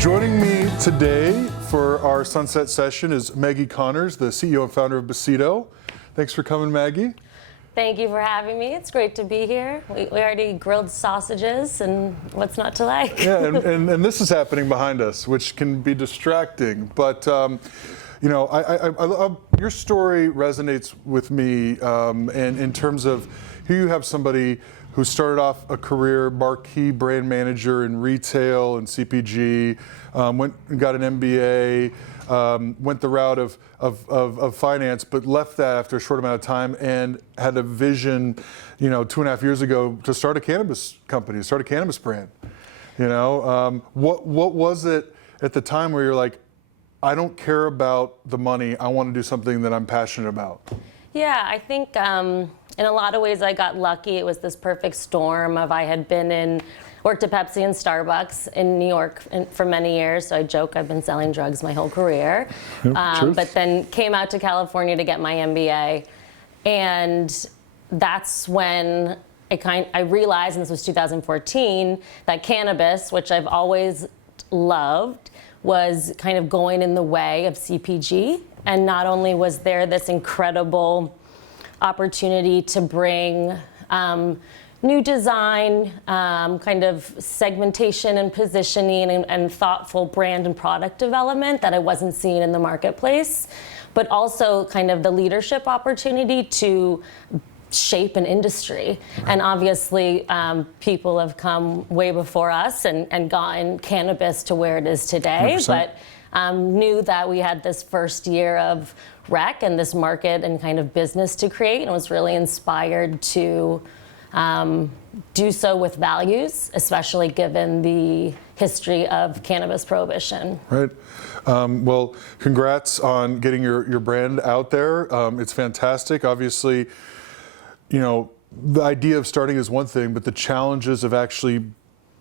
Joining me today for our sunset session is Maggie Connors, the CEO and founder of Besito. Thanks for coming, Maggie. Thank you for having me. It's great to be here. We already grilled sausages, and what's not to like? Yeah, and this is happening behind us, which can be distracting. But you know, your story resonates with me, and in terms of here you have somebody who started off a career marquee brand manager in retail and CPG, went and got an MBA, went the route of finance, but left that after a short amount of time and had a vision, you know, 2.5 years ago to start a cannabis company, start a cannabis brand. You know, what was it at the time where you're like, I don't care about the money, I want to do something that I'm passionate about? Yeah, I think in a lot of ways I got lucky. It was this perfect storm of I had worked at Pepsi and Starbucks in New York for many years, so I joke I've been selling drugs my whole career. But then came out to California to get my MBA, and that's when I realized, and this was 2014, that cannabis, which I've always loved, was kind of going in the way of CPG. And not only was there this incredible opportunity to bring new design, kind of segmentation and positioning and thoughtful brand and product development that I wasn't seeing in the marketplace, but also kind of the leadership opportunity to shape an industry. And obviously people have come way before us and gotten cannabis to where it is today. 100%. But knew that we had this first year of rec and this market and kind of business to create, and was really inspired to do so with values, especially given the history of cannabis prohibition. Right. Well, congrats on getting your brand out there. It's fantastic. Obviously, you know, the idea of starting is one thing, but the challenges of actually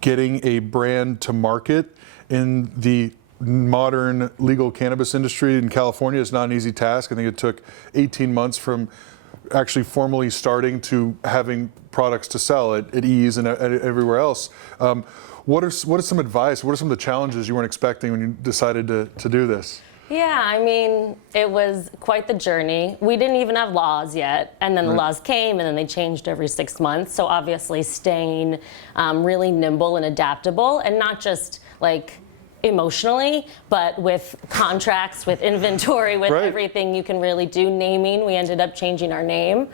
getting a brand to market in the modern legal cannabis industry in California is not an easy task. I think it took 18 months from actually formally starting to having products to sell at Ease and everywhere else. What is some advice? What are some of the challenges you weren't expecting when you decided to do this? Yeah, I mean, it was quite the journey. We didn't even have laws yet, and then the laws came, and then they changed every 6 months. So obviously staying really nimble and adaptable, and not just like emotionally, but with contracts, with inventory, with everything you can really do. Naming, we ended up changing our name.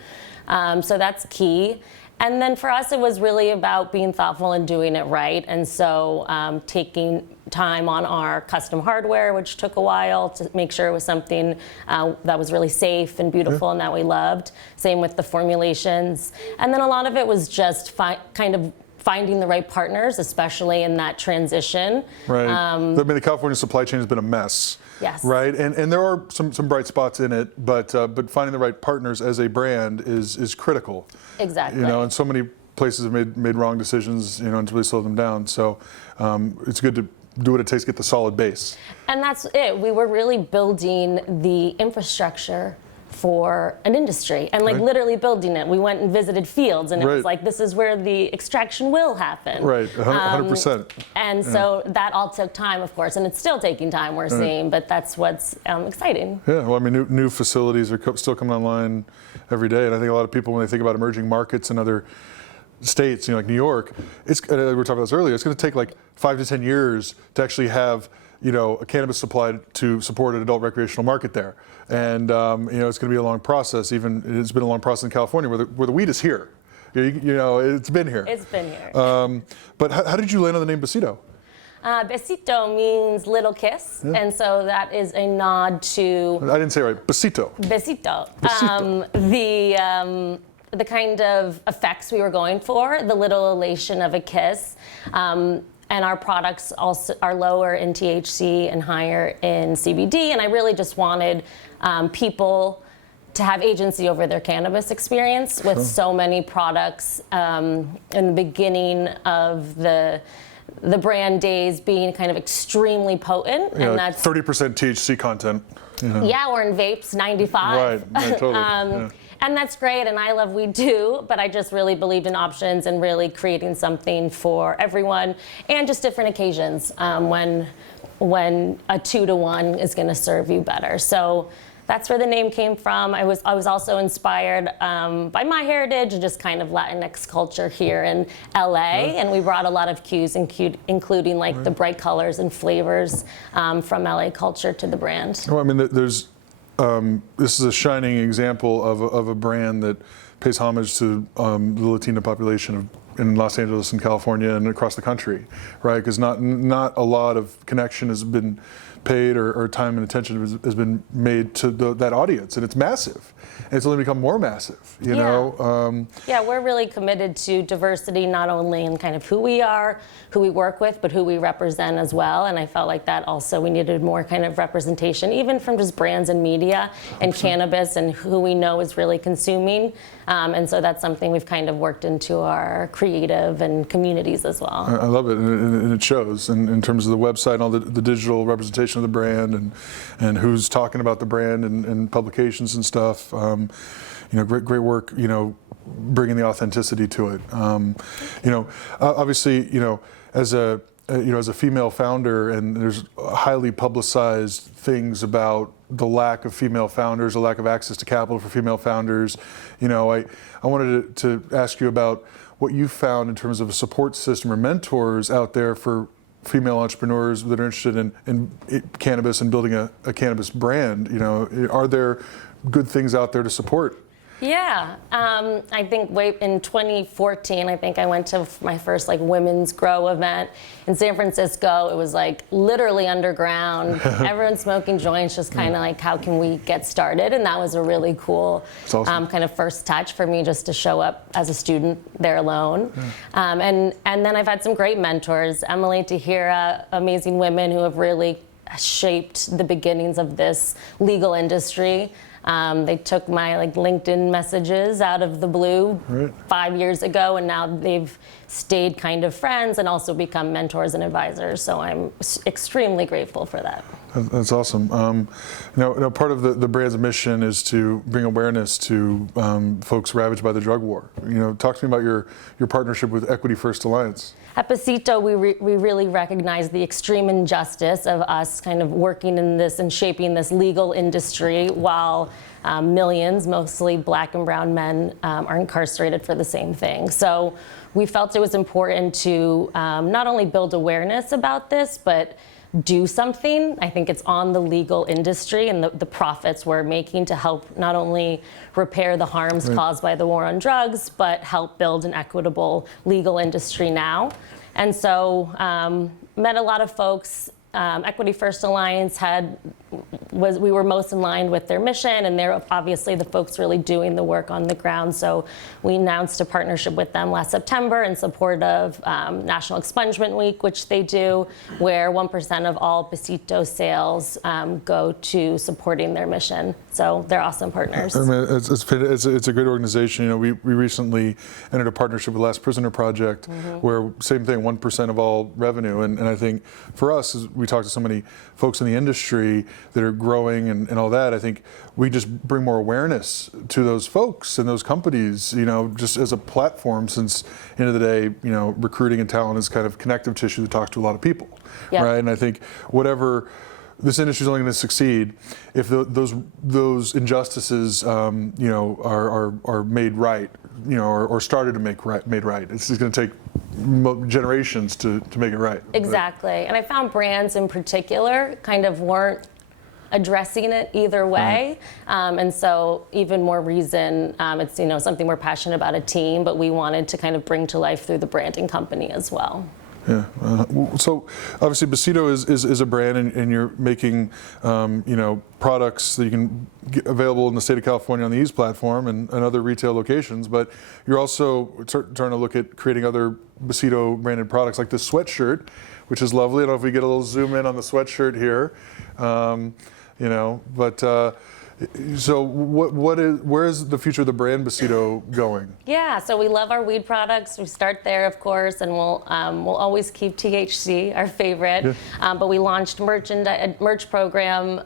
So that's key. And then for us, it was really about being thoughtful and doing it right. And so taking time on our custom hardware, which took a while to make sure it was something that was really safe and beautiful and that we loved. Same with the formulations. And then a lot of it was just kind of finding the right partners, especially in that transition. Right. I mean, the California supply chain has been a mess. Yes. Right. And there are some bright spots in it, but finding the right partners as a brand is critical. Exactly. You know, and so many places have made wrong decisions, you know, until they slow them down. So it's good to do what it takes to get the solid base. And that's it. We were really building the infrastructure for an industry and like literally building it. We went and visited fields, and it was like, this is where the extraction will happen. Right, 100%. And so that all took time, of course, and it's still taking time, we're seeing, but that's what's exciting. Yeah, well, I mean, new facilities are still coming online every day, and I think a lot of people, when they think about emerging markets in other states, you know, like New York, we were talking about this earlier, it's going to take like 5 to 10 years to actually have, you know, a cannabis supply to support an adult recreational market there. And, you know, it's going to be a long process. Even it's been a long process in California where the weed is here. You know, it's been here. It's been here. But how did you land on the name Besito? Besito means little kiss, and so that is a nod to... I didn't say it right. Besito. Besito. Besito. The kind of effects we were going for, the little elation of a kiss. And our products also are lower in THC and higher in CBD. And I really just wanted people to have agency over their cannabis experience with so many products in the beginning of the brand days being kind of extremely potent. Yeah, and that's 30% THC content. Yeah, or in vapes, 95. Right, totally. And that's great, and I love weed too, but I just really believed in options and really creating something for everyone and just different occasions when a 2-to-1 is going to serve you better. So that's where the name came from. I was also inspired by my heritage and just kind of Latinx culture here in LA, and we brought a lot of cues, including like the bright colors and flavors from LA culture to the brand. Well, I mean, there's this is a shining example of a brand that pays homage to the Latino population in Los Angeles and California and across the country, right? Because not a lot of connection has been paid or time and attention has been made to that audience, and it's massive. And it's only become more massive, you know? Yeah, we're really committed to diversity, not only in kind of who we are, who we work with, but who we represent as well. And I felt like that also we needed more kind of representation, even from just brands and media and cannabis and who we know is really consuming. And so that's something we've kind of worked into our creative and communities as well. I love it, and it shows in terms of the website and all the digital representation of the brand and who's talking about the brand and publications and stuff. You know, great work, you know, bringing the authenticity to it. You know, obviously, you know, as a female founder, and there's highly publicized things about the lack of female founders, the lack of access to capital for female founders. You know, I wanted to ask you about what you found in terms of a support system or mentors out there for female entrepreneurs that are interested in cannabis and building a cannabis brand. You know, are there good things out there to support? Yeah, I think in 2014, I think I went to my first like women's grow event in San Francisco. It was like literally underground. Everyone smoking joints, just kind of like, how can we get started? And that was a really cool awesome. Kind of first touch for me, just to show up as a student there alone. And then I've had some great mentors, Emily, Tahira, amazing women who have really shaped the beginnings of this legal industry. They took my like LinkedIn messages out of the blue 5 years ago, and now they've stayed kind of friends and also become mentors and advisors. So I'm extremely grateful for that. That's awesome. Now, part of the brand's mission is to bring awareness to folks ravaged by the drug war. You know, talk to me about your partnership with Equity First Alliance. At Besito, we really recognize the extreme injustice of us kind of working in this and shaping this legal industry while millions, mostly black and brown men, are incarcerated for the same thing. So we felt it was important to not only build awareness about this, but do something. I think it's on the legal industry and the profits we're making to help not only repair the harms caused by the war on drugs, but help build an equitable legal industry now. And so met a lot of folks. Equity First Alliance we were most in line with their mission, and they're obviously the folks really doing the work on the ground. So we announced a partnership with them last September in support of National Expungement Week, which they do, where 1% of all besito sales go to supporting their mission. So they're awesome partners. I mean, it's a great organization. You know, we recently entered a partnership with Last Prisoner Project, where same thing, 1% of all revenue. And I think for us, as we talk to so many folks in the industry that are growing and all that, I think we just bring more awareness to those folks and those companies, you know, just as a platform, since at the end of the day, you know, recruiting and talent is kind of connective tissue that talks to a lot of people, right? And I think whatever, this industry is only going to succeed if those injustices, you know, are made right, you know, or started to made right. It's going to take generations to make it right. Exactly. And I found brands in particular kind of weren't addressing it either way. And so even more reason, it's, you know, something we're passionate about a team, but we wanted to kind of bring to life through the branding company as well. Yeah. So obviously Besito is a brand, and you're making you know, products that you can get available in the state of California on the Ease platform and other retail locations. But you're also trying to look at creating other Besito branded products, like this sweatshirt, which is lovely. I don't know if we get a little zoom in on the sweatshirt here, you know, but So where is the future of the brand Besito going? Yeah, so we love our weed products. We start there, of course, and we'll always keep THC, our favorite. Yeah. But we launched a merch program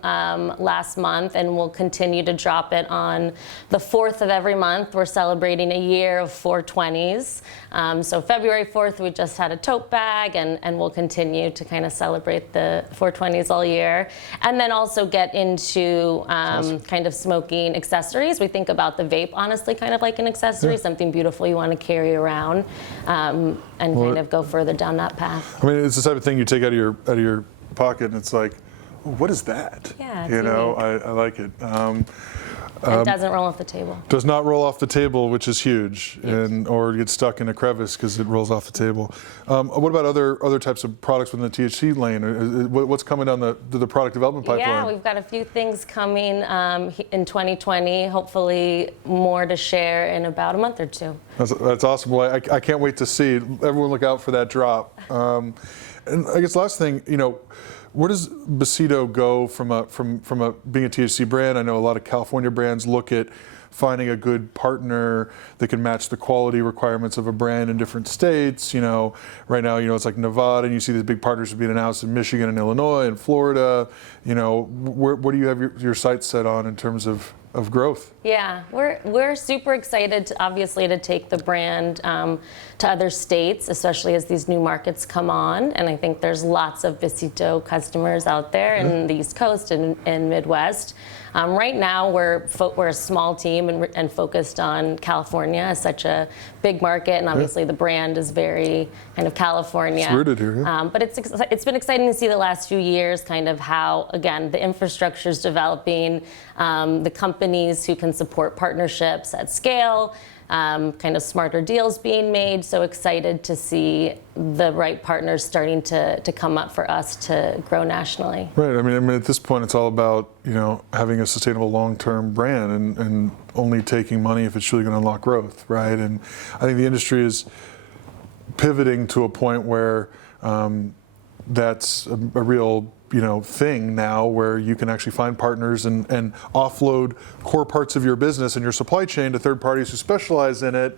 last month, and we'll continue to drop it on the 4th of every month. We're celebrating a year of 420s. So February 4th, we just had a tote bag, and we'll continue to kind of celebrate the 420s all year. And then also get into kind of smoking accessories. We think about the vape, honestly, kind of like an accessory, something beautiful you want to carry around, and kind of go further down that path. I mean, it's the type of thing you take out of your pocket, and it's like, what is that? Yeah, it's you know, unique. I like it. It doesn't roll off the table. Does not roll off the table, which is huge, or get stuck in a crevice because it rolls off the table. What about other types of products within the THC lane? What's coming down the product development pipeline? Yeah, we've got a few things coming in 2020. Hopefully, more to share in about a month or two. That's awesome. Well, I can't wait to see. Everyone, look out for that drop. And I guess last thing, you know. Where does Besito go from being a THC brand? I know a lot of California brands look at finding a good partner that can match the quality requirements of a brand in different states. You know, right now, you know, it's like Nevada, and you see these big partnerships being announced in Michigan and Illinois and Florida. You know, what do you have your sights set on in terms of growth? Yeah, we're super excited, obviously, to take the brand to other states, especially as these new markets come on. And I think there's lots of Besito customers out there in the East Coast and Midwest. Right now, we're a small team and focused on California as such a big market, and obviously the brand is very kind of California. It's rooted here. Yeah. But it's been exciting to see the last few years kind of how, again, the infrastructure is developing, the companies who can support partnerships at scale, kind of smarter deals being made. So excited to see the right partners starting to come up for us to grow nationally. Right. I mean, at this point, it's all about, you know, having a sustainable long-term brand and only taking money if it's really going to unlock growth, right? And I think the industry is pivoting to a point where that's a real, you know, thing now, where you can actually find partners and offload core parts of your business and your supply chain to third parties who specialize in it.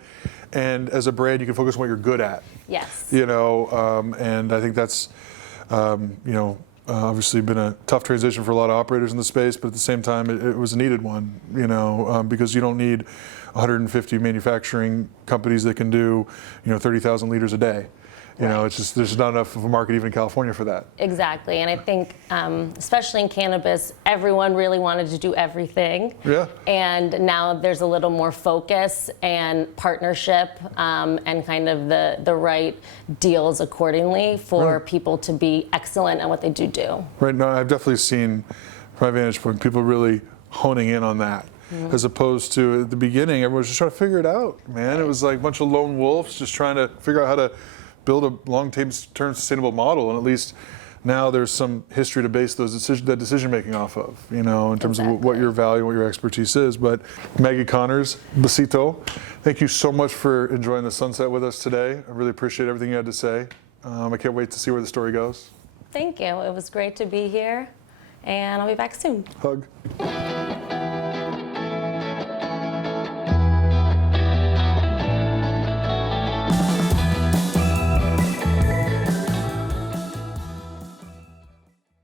And as a brand, you can focus on what you're good at. Yes. You know, and I think that's, you know, obviously been a tough transition for a lot of operators in the space, but at the same time, it was a needed one, you know, because you don't need 150 manufacturing companies that can do, you know, 30,000 liters a day. You know, it's just, there's not enough of a market even in California for that. Exactly, and I think, especially in cannabis, everyone really wanted to do everything. Yeah. And now there's a little more focus and partnership, and kind of the right deals accordingly for people to be excellent at what they do. Right now, I've definitely seen, from my vantage point, people really honing in on that. As opposed to at the beginning, everyone was just trying to figure it out, man. It was like a bunch of lone wolves just trying to figure out how to build a long-term sustainable model, and at least now there's some history to base that decision making off of, you know, in terms of what your value, what your expertise is. But Maggie Connors, Besito, thank you so much for enjoying the sunset with us today. I really appreciate everything you had to say. I can't wait to see where the story goes. Thank you. It was great to be here, and I'll be back soon. Hug.